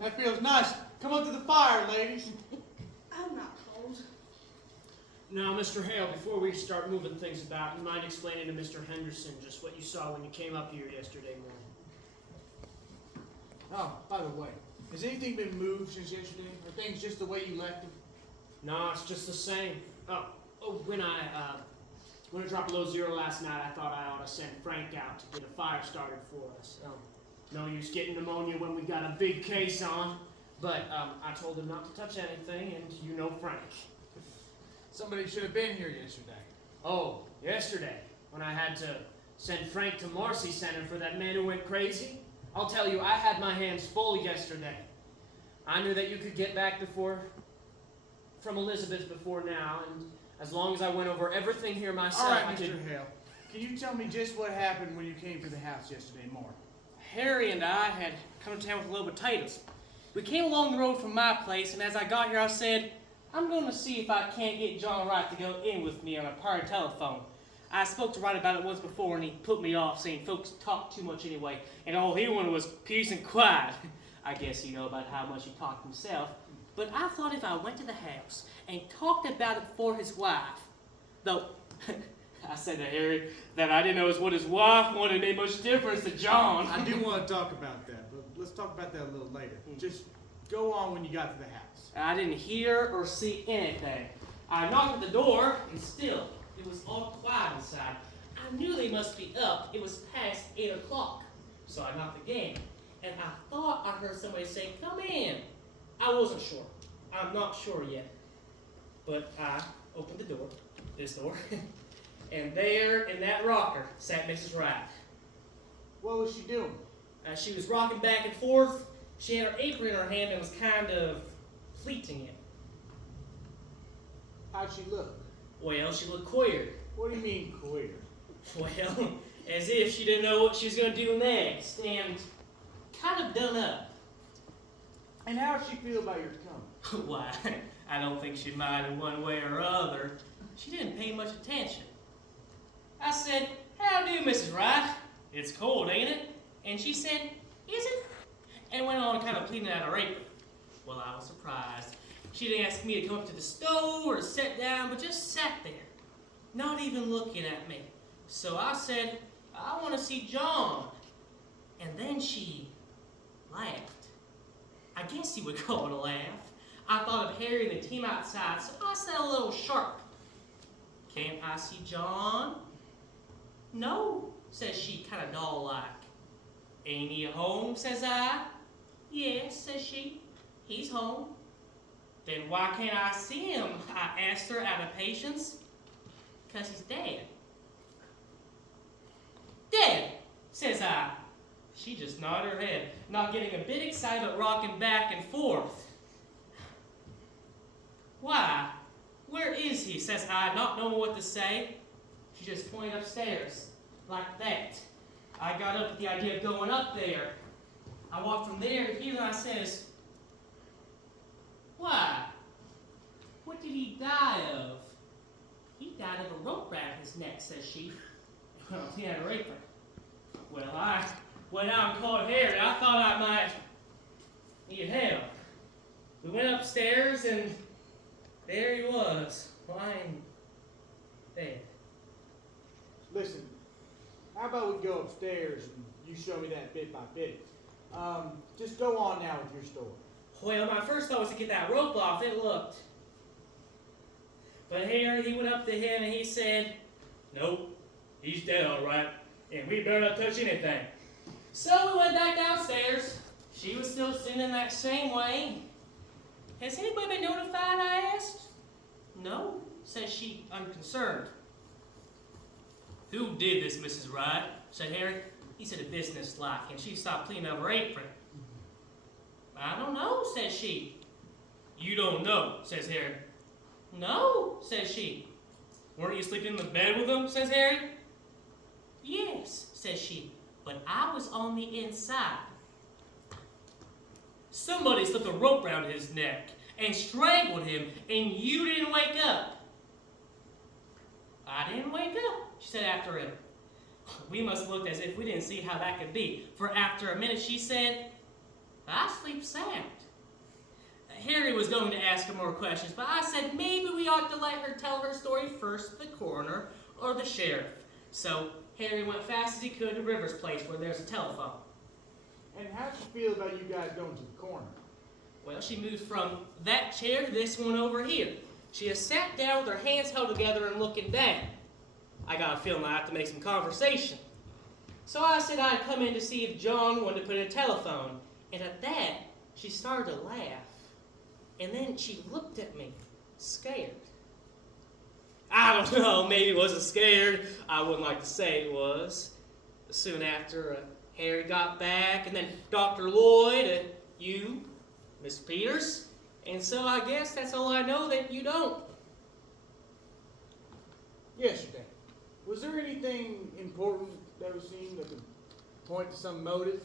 That feels nice. Come up to the fire, ladies. I'm not cold. Now, Mr. Hale, before we start moving things about, you mind explaining to Mr. Henderson just what you saw when you came up here yesterday morning? Oh, by the way, has anything been moved since yesterday? Are things just the way you left them? No, it's just the same. When I dropped below zero last night, I thought I ought to send Frank out to get a fire started for us. No use getting pneumonia when we got a big case on, but I told him not to touch anything, and you know Frank. Somebody should have been here yesterday. Oh, yesterday, when I had to send Frank to Marcy Center for that man who went crazy? I'll tell you, I had my hands full yesterday. I knew that you could get back from Elizabeth before now, and as long as I went over everything here myself, All right, Mr. Hale, can you tell me just what happened when you came to the house yesterday morning? Harry and I had come to town with a load of potatoes. We came along the road from my place, and as I got here, I said, I'm going to see if I can't get John Wright to go in with me on a party telephone. I spoke to Wright about it once before, and he put me off, saying folks talk too much anyway, and all he wanted was peace and quiet. I guess you know about how much he talked himself. But I thought if I went to the house and talked about it before his wife, though I said to Harry that I didn't know what his wife wanted made much difference to John. I do want to talk about that, but let's talk about that a little later. Just go on when you got to the house. I didn't hear or see anything. I knocked at the door, and still, it was all quiet inside. I knew they must be up. It was past 8 o'clock. So I knocked again, and I thought I heard somebody say, "Come in." I wasn't sure. I'm not sure yet. But I opened the door, this door, and there in that rocker sat Mrs. Wright. What was she doing? She was rocking back and forth. She had her apron in her hand and was kind of pleating it. How'd she look? Well, she looked queer. What do you mean queer? Well, as if she didn't know what she was going to do next, and kind of done up. And how'd she feel about your coming? Why, I don't think she minded one way or other. She didn't pay much attention. I said, "How do, Mrs. Wright? It's cold, ain't it?" And she said, "Is it?" And went on kind of cleaning out her apron. Well, I was surprised. She didn't ask me to come up to the stove or to sit down, but just sat there, not even looking at me. So I said, "I want to see John." And then she laughed. I guess you would call it a laugh. I thought of Harry and the team outside, so I said a little sharp, "Can't I see John?" "No," says she, kind of doll-like. "Ain't he home?" says I. "Yes," says she, "he's home." "Then why can't I see him?" I asked her out of patience. "'Cause he's dead." "Dead," says I. She just nodded her head, not getting a bit excited but rocking back and forth. "Why, where is he?" says I, not knowing what to say. She just pointed upstairs, like that. I got up at the idea of going up there. I walked from there to here, and I says, "Why, what did he die of?" "He died of a rope around his neck," says she. Well, he had her apron. Well, I went out and called Harry. I thought I might need help. We went upstairs, and there he was, lying dead. Listen, how about we go upstairs and you show me that bit by bit? Just go on now with your story. Well, my first thought was to get that rope off. It looked. But Harry, he went up to him and he said, "Nope, he's dead all right, and we better not touch anything." So we went back downstairs. She was still sitting in that same way. "Has anybody been notified?" I asked. "No," says she, unconcerned. "Who did this, Mrs. Wright?" said Harry. He said it business-like, and she stopped cleaning up her apron. "I don't know," says she. "You don't know," says Harry. "No," says she. "Weren't you sleeping in the bed with him?" says Harry. "Yes," says she, "but I was on the inside." "Somebody slipped a rope around his neck and strangled him, and you didn't wake up." "I didn't wake up," she said after him. We must have looked as if we didn't see how that could be, for after a minute she said, I sleep sound. Harry was going to ask her more questions, but I said maybe we ought to let her tell her story first to the coroner or the sheriff. So Harry went fast as he could to River's place where there's a telephone. And how'd you feel about you guys going to the coroner? Well, she moved from that chair to this one over here. She has sat down with her hands held together and looking down. I got a feeling I have to make some conversation. So I said I'd come in to see if John wanted to put in a telephone. And at that, she started to laugh. And then she looked at me, scared. I don't know, maybe it wasn't scared. I wouldn't like to say it was. Soon after, Harry got back, and then Dr. Lloyd, you, Miss Peters, and so I guess that's all I know that you don't. Yesterday, was there anything important that was seen that could point to some motive?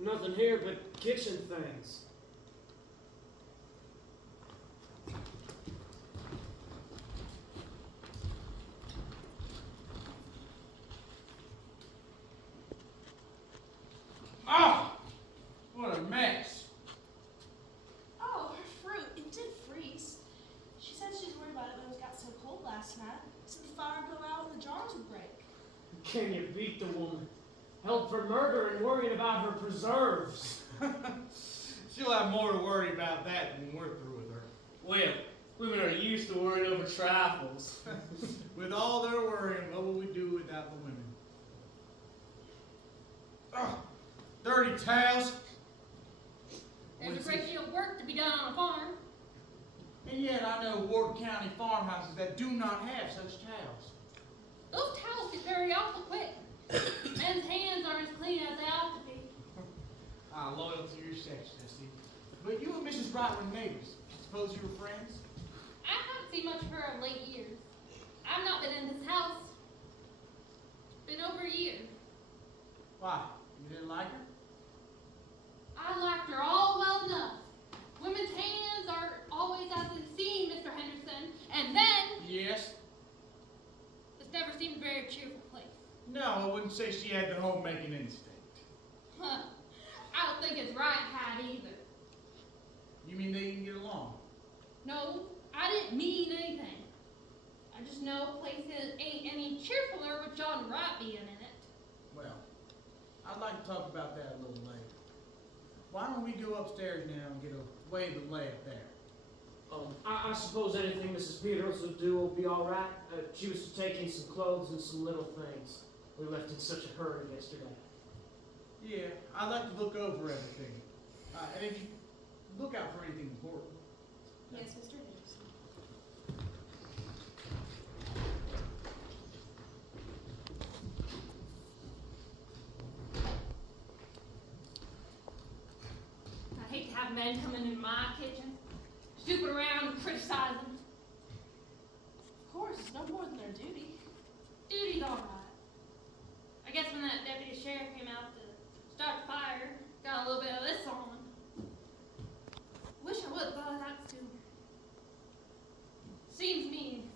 Nothing here but kitchen things. Oh, what a mess. Oh, her fruit. It did freeze. She said she's worried about it when it got so cold last night. So the fire would go out and the jars would break. Can you beat the woman? Held for murder and worrying about her preserves. She'll have more to worry about that when we're through with her. Well, women are used to worrying over trifles. With all their worrying, what will we do without the women? Oh, dirty towels. There's a great deal of work to be done on a farm. And yet I know Ward County farmhouses that do not have such towels. Those towels get very awful quick. Men's hands aren't as clean as they ought to be. Loyal to your sex, Jesse. But you and Mrs. Wright were neighbors. I suppose you were friends? I haven't seen much of her of late years. I've not been in this house. Been over a year. Why? You didn't like her? I liked her all well enough. Women's hands are always as they seem, Mr. Henderson. And then, Yes. this never seemed a very cheerful place. No, I wouldn't say she had the homemaking instinct. Huh. I don't think it's right had either. You mean they didn't get along? No, I didn't mean anything. I just know places ain't any cheerfuler with John Wright being in it. Well, I'd like to talk about that a little later. Why don't we go upstairs now and get a lay of the lay up there? I suppose anything Mrs. Peters will do will be all right. She was taking some clothes and some little things. We left in such a hurry yesterday. Yeah, I'd like to look over everything. And if you look out for anything important. Yes, Mr. Henderson. I hate to have men coming into my kitchen, snooping around and criticizing. Of course, it's no more than their duty. Duty's all right. I guess when that deputy sheriff came out to start the fire, got a little bit of this on. Wish I would have thought of that sooner. Seems mean.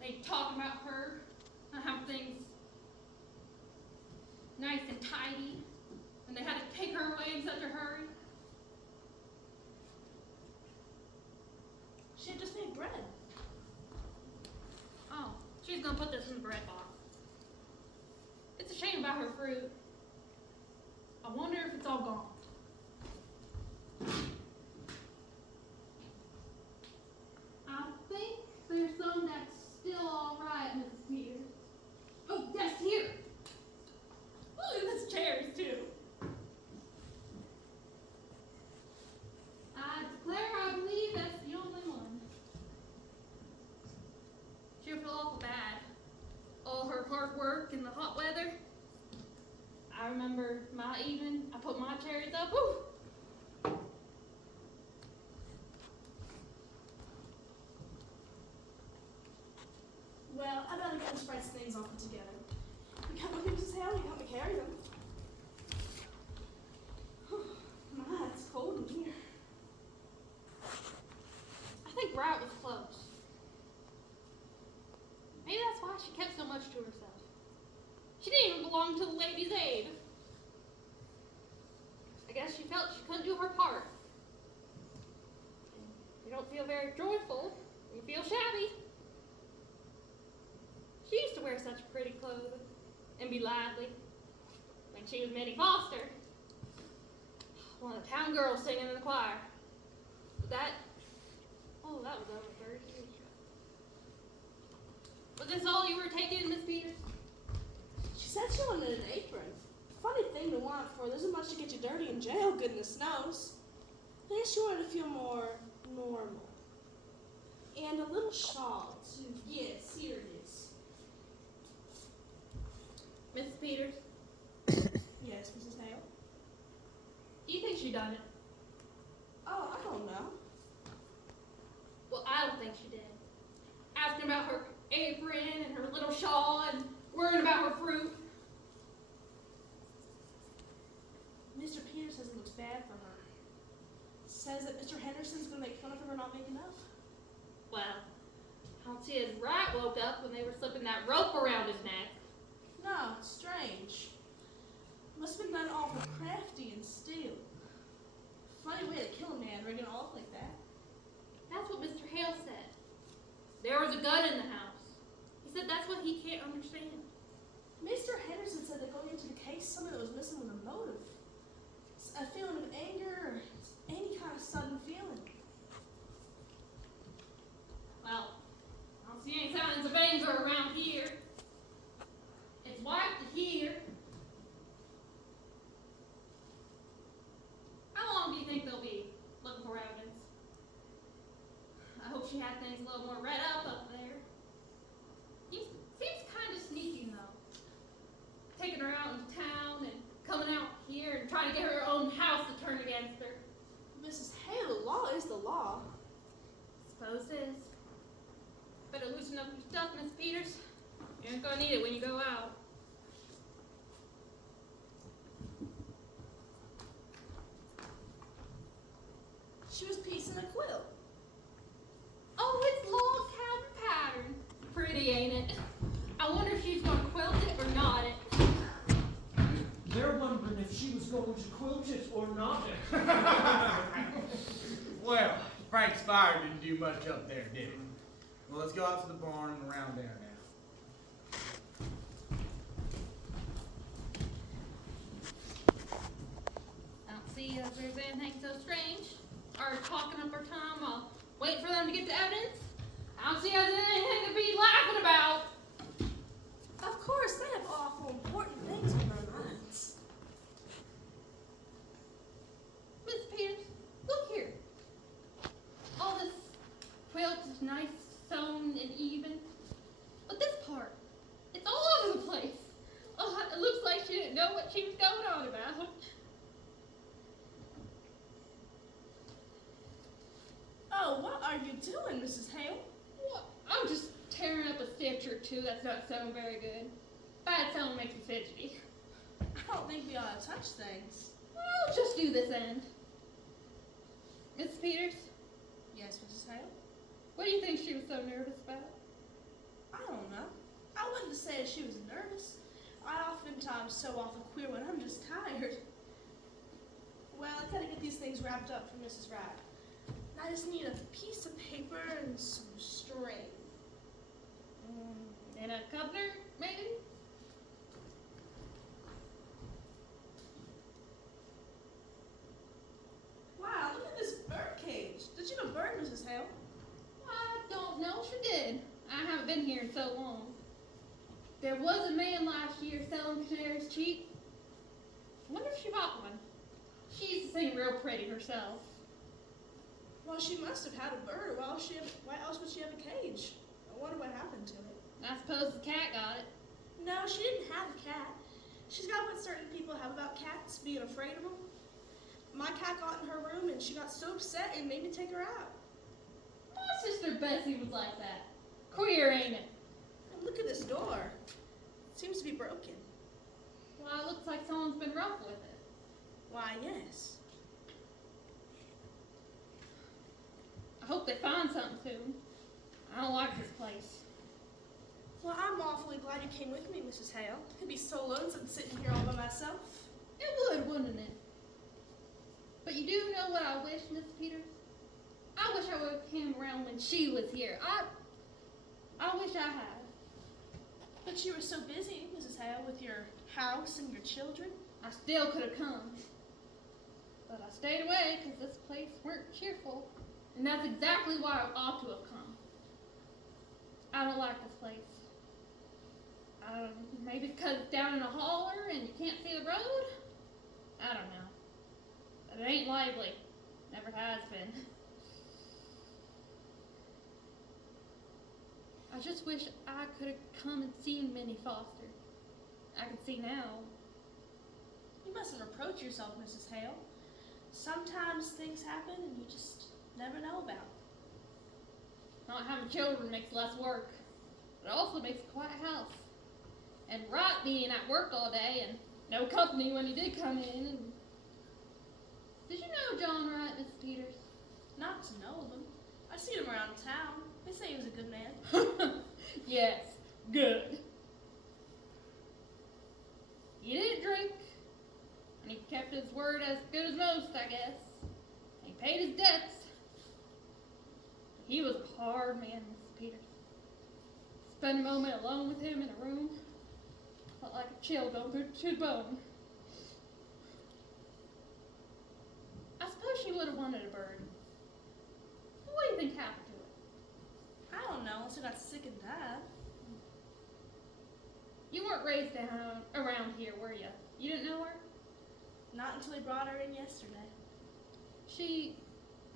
They talking about her and how things nice and tidy, and they had to take her away in such a hurry. She had just made bread. Oh, she's gonna put this in the bread box. It's a shame about her fruit. I wonder if it's all gone. I think there's some that's still all right, Mrs. Peters. Oh, yes, here. Look at this chairs too. I declare I believe that's the only one. She'll feel awful bad. All her hard work in the hot weather. I remember my evening, I put my cherries up. Woo! Well, I better get Sprite's things all put together. We got nothing to tell, we have to carry them. My, it's cold in here. I think Wright was close. Maybe that's why she kept so much to herself. She didn't even belong to the Ladies' Aid. I guess she felt she couldn't do her part. You don't feel very joyful. You feel shabby. She used to wear such pretty clothes and be lively when she was Minnie Foster, one of the town girls singing in the choir. But that was over 30 years ago. Was this all you were taking, Miss Peters? She said she wanted an apron. Funny thing to want for. There isn't much to get you dirty in jail, goodness knows. I guess she wanted to feel more normal. And a little shawl, too. Yes, here it is. Mrs. Peters, Yes, Mrs. Hale? do you think she done it? Oh, I don't know. Well, I don't think she did. Asking about her apron and her little shawl and worrying about her fruit. Mr. Peters says it looks bad for her. Says that Mr. Henderson's going to make fun of her for not making enough. Well, I don't see his right woke up when they were slipping that rope around his neck. No, it's strange. Must have been done all for crafty and steel. Funny way to kill a man, rigging it off like that. That's what Mr. Hale said. There was a gun in the house. He said that's what he can't understand. Mr. Henderson said that going into the case, something that was missing was a motive. A feeling of anger or any kind of sudden feeling. Well, I don't see any signs of anger around here. It's wiped to here. How long do you think they'll be looking for evidence? I hope she had things a little more read up there. He seems kind of sneaky, though. Taking her out into town and coming out here and trying to get her own house to turn against her. Mrs. Hale, the law is the law. Suppose it is. Better loosen up your stuff, Miss Peters. You ain't gonna need it when you go out. She was piecing a quilt. Oh, it's log cabin pattern. Pretty, ain't it? I wonder if she's gonna quilt it or knot it. They're wondering if she was going to quilt it or not. Well, Frank's fire didn't do much up there, did it? Well, let's go out to the barn and around there now. I don't see if there's anything so strange. Or talking up our time while waiting for them to get the evidence. I don't see if there's anything to be laughing about. Of course, they have awful important things on their minds. Miss Peters, look here. All this quilt is nice, sewn, and even. But this part, it's all over the place. Oh, it looks like she didn't know what she was going on about. Oh, what are you doing, Mrs. Hale? What? I'm just tearing up a stitch or two that's not sewn very good. Bad sewing makes me fidgety. I don't think we ought to touch things. I'll just do this end. Miss Peters, Yes, Mrs. Hale? what do you think she was so nervous about? I don't know. I wouldn't say she was nervous. I oftentimes sew awful queer when I'm just tired. Well, I gotta get these things wrapped up for Mrs. Wright. I just need a piece of paper and some string. And a cover, maybe? Wow, look at this bird cage. Did you have a bird, Mrs. Hale? I don't know if she did. I haven't been here in so long. There was a man last year selling canaries cheap. I wonder if she bought one. She used to sing real pretty herself. Well, she must have had a bird. Why else would she have a cage? I wonder what happened to it. I suppose the cat got it. No, she didn't have a cat. She's got what certain people have about cats, being afraid of them. My cat got in her room and she got so upset and made me take her out. My sister Bessie was like that. Queer, ain't it? And look at this door. It seems to be broken. Well, it looks like someone's been rough with it. Why, yes. I hope they find something soon. I don't like this place. Well, I'm awfully glad you came with me, Mrs. Hale. It'd be so lonesome sitting here all by myself. It would, wouldn't it? But you do know what I wish, Miss Peters? I wish I would have came around when she was here. I wish I had. But you were so busy, Mrs. Hale, with your house and your children. I still could have come. But I stayed away because this place weren't cheerful. And that's exactly why I ought to have come. I don't like this place. Maybe because it's down in a holler and you can't see the road? I don't know. But it ain't lively. Never has been. I just wish I could have come and seen Minnie Foster. I can see now. You mustn't reproach yourself, Mrs. Hale. Sometimes things happen and you just never know about. Not having children makes less work. But it also makes a quiet house. And Wright being at work all day and no company when he did come in. And did you know John Wright, Miss Peters? Not to know them. I've seen him around town. They say he was a good man. Yes, good. He didn't drink, and he kept his word as good as most, I guess. He paid his debts. He was a hard man, Miss Peters. Spend a moment alone with him in a room felt like a chill going through the bone. I suppose she would have wanted a bird. What do you think happened to it? I don't know, unless he got sick and died. You weren't raised down around here, were you? You didn't know her? Not until he brought her in yesterday. She,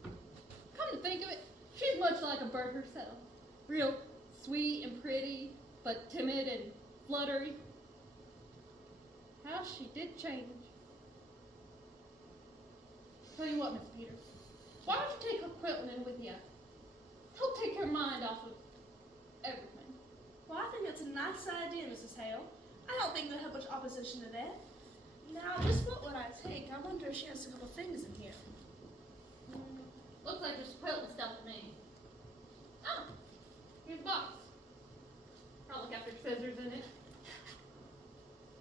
come to think of it, she's much like a bird herself. Real sweet and pretty, but timid and fluttery. How she did change. Tell you what, Miss Peters, why don't you take her quilting in with you? Help take your mind off of everything. Well, I think that's a nice idea, Mrs. Hale. I don't think they'll have much opposition to that. Now, just what would I take? I wonder if she has a couple things in here. Looks like there's quilting stuff to me. Oh, here's a box. Probably got their scissors in it.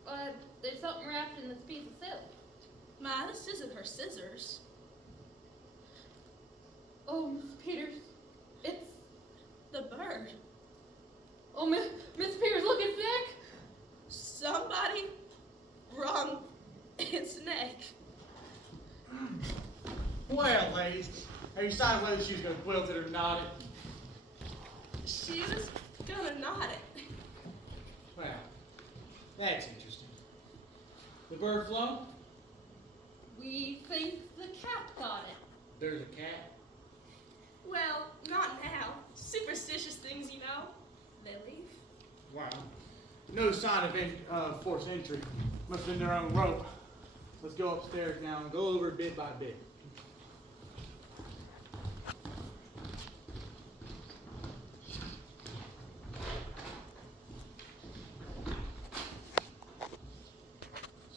But there's something wrapped in this piece of silk. My, this isn't her scissors. Oh, Miss Peters, it's The bird. oh, Miss Peters, look, its neck. Somebody wrung its neck. Well, ladies, have you decided whether she was going to quilt it or not? She was gonna knot it. Well, that's interesting. The bird flown? We think the cat got it. There's a cat. Well, not now. Superstitious things, you know. They leave. Wow. No sign of forced entry. Must have been their own rope. Let's go upstairs now and go over it bit by bit.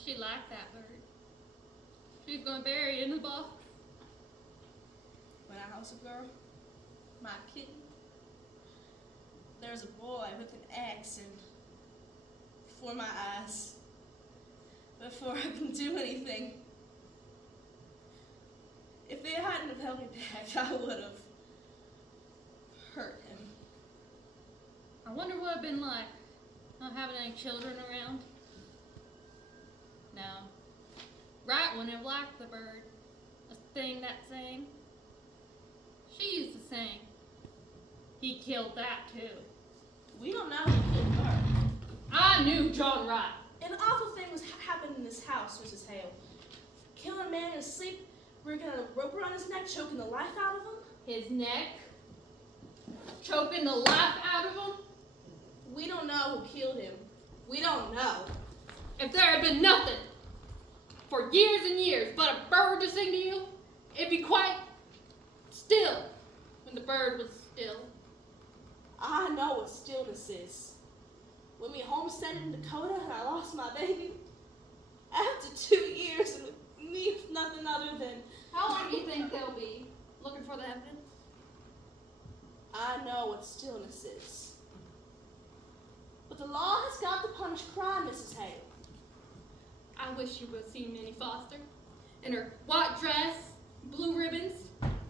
She liked that bird. She's gonna bury it in the box. When I was a girl, my kitten, there was a boy with an axe and before my eyes. Before I can do anything. If they hadn't have held me back, I would have hurt him. I wonder what it'd been like not having any children around. No. Right wouldn't have liked the bird. A thing that sang. She used to sing. He killed that too. We don't know who killed her. I knew John Wright. An awful thing was happened in this house, Mrs. Hale. Killing a man in his sleep, we're gonna rope around his neck, choking the life out of him. His neck. Choking the life out of him. We don't know who killed him. We don't know. If there had been nothing for years and years but a bird to sing to you, it'd be quite still when the bird was still. I know what stillness is. When we homesteaded in Dakota and I lost my baby, after 2 years and with me with nothing other than, How long do you think they'll be looking for the evidence? I know what stillness is. But the law has got to punish crime, Mrs. Hale. I wish you would have seen Minnie Foster in her white dress blue ribbons,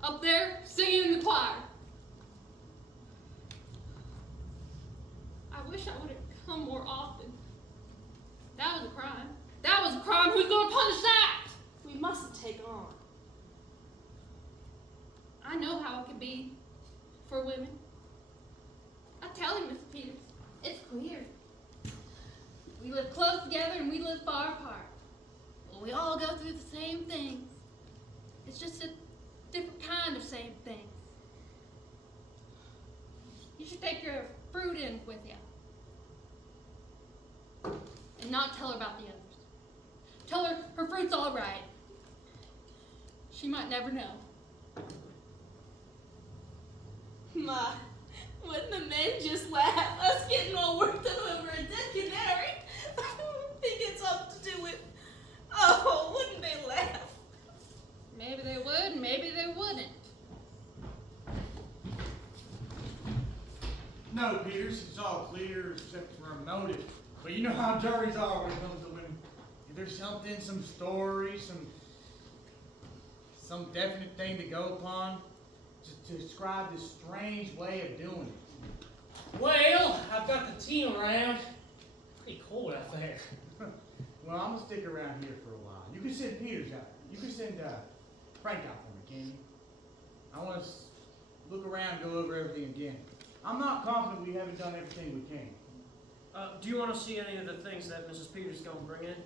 up there singing in the choir. I wish I would have come more often. That was a crime. That was a crime. Who's going to punish that? We mustn't take on. I know how it can be for women. I tell you, Mr. Peters, it's clear. We live close together and we live far apart. But we all go through the same things. It's just a different kind of same things. You should take your fruit in with you. And not tell her about the others. Tell her her fruit's all right. She might never know. My, wouldn't the men just laugh? Us getting all worked up over a dead canary. Think it's up to do with, oh, wouldn't they laugh? Maybe they would, maybe they wouldn't. No, Peters, it's all clear except for a motive. But you know how juries are when it comes to women. If there's something, some story, some definite thing to go upon, to describe this strange way of doing it. Well, I've got the team around. Pretty cold out there. Well, I'm gonna stick around here for a while. You can send Peters out. You can send Frank out for me, can you? I want to look around, go over everything again. I'm not confident we haven't done everything we can. Do you want to see any of the things that Mrs. Peters is going to bring in?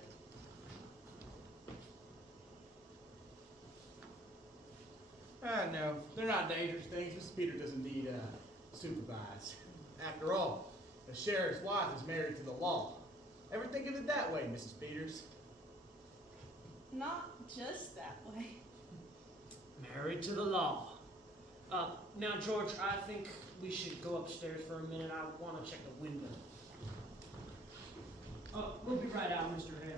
No, they're not dangerous things. Mrs. Peters doesn't need supervised. After all, the sheriff's wife is married to the law. Ever think of it that way, Mrs. Peters? Not just that way. Married to the law. Now, George, I think we should go upstairs for a minute. I want to check the window. We'll be right out, Mr. Hale.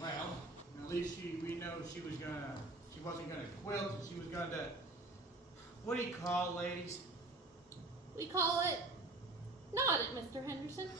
Well, at least we know she wasn't gonna quilt, she was gonna, what do you call it, ladies? We call it, not it, Mr. Henderson.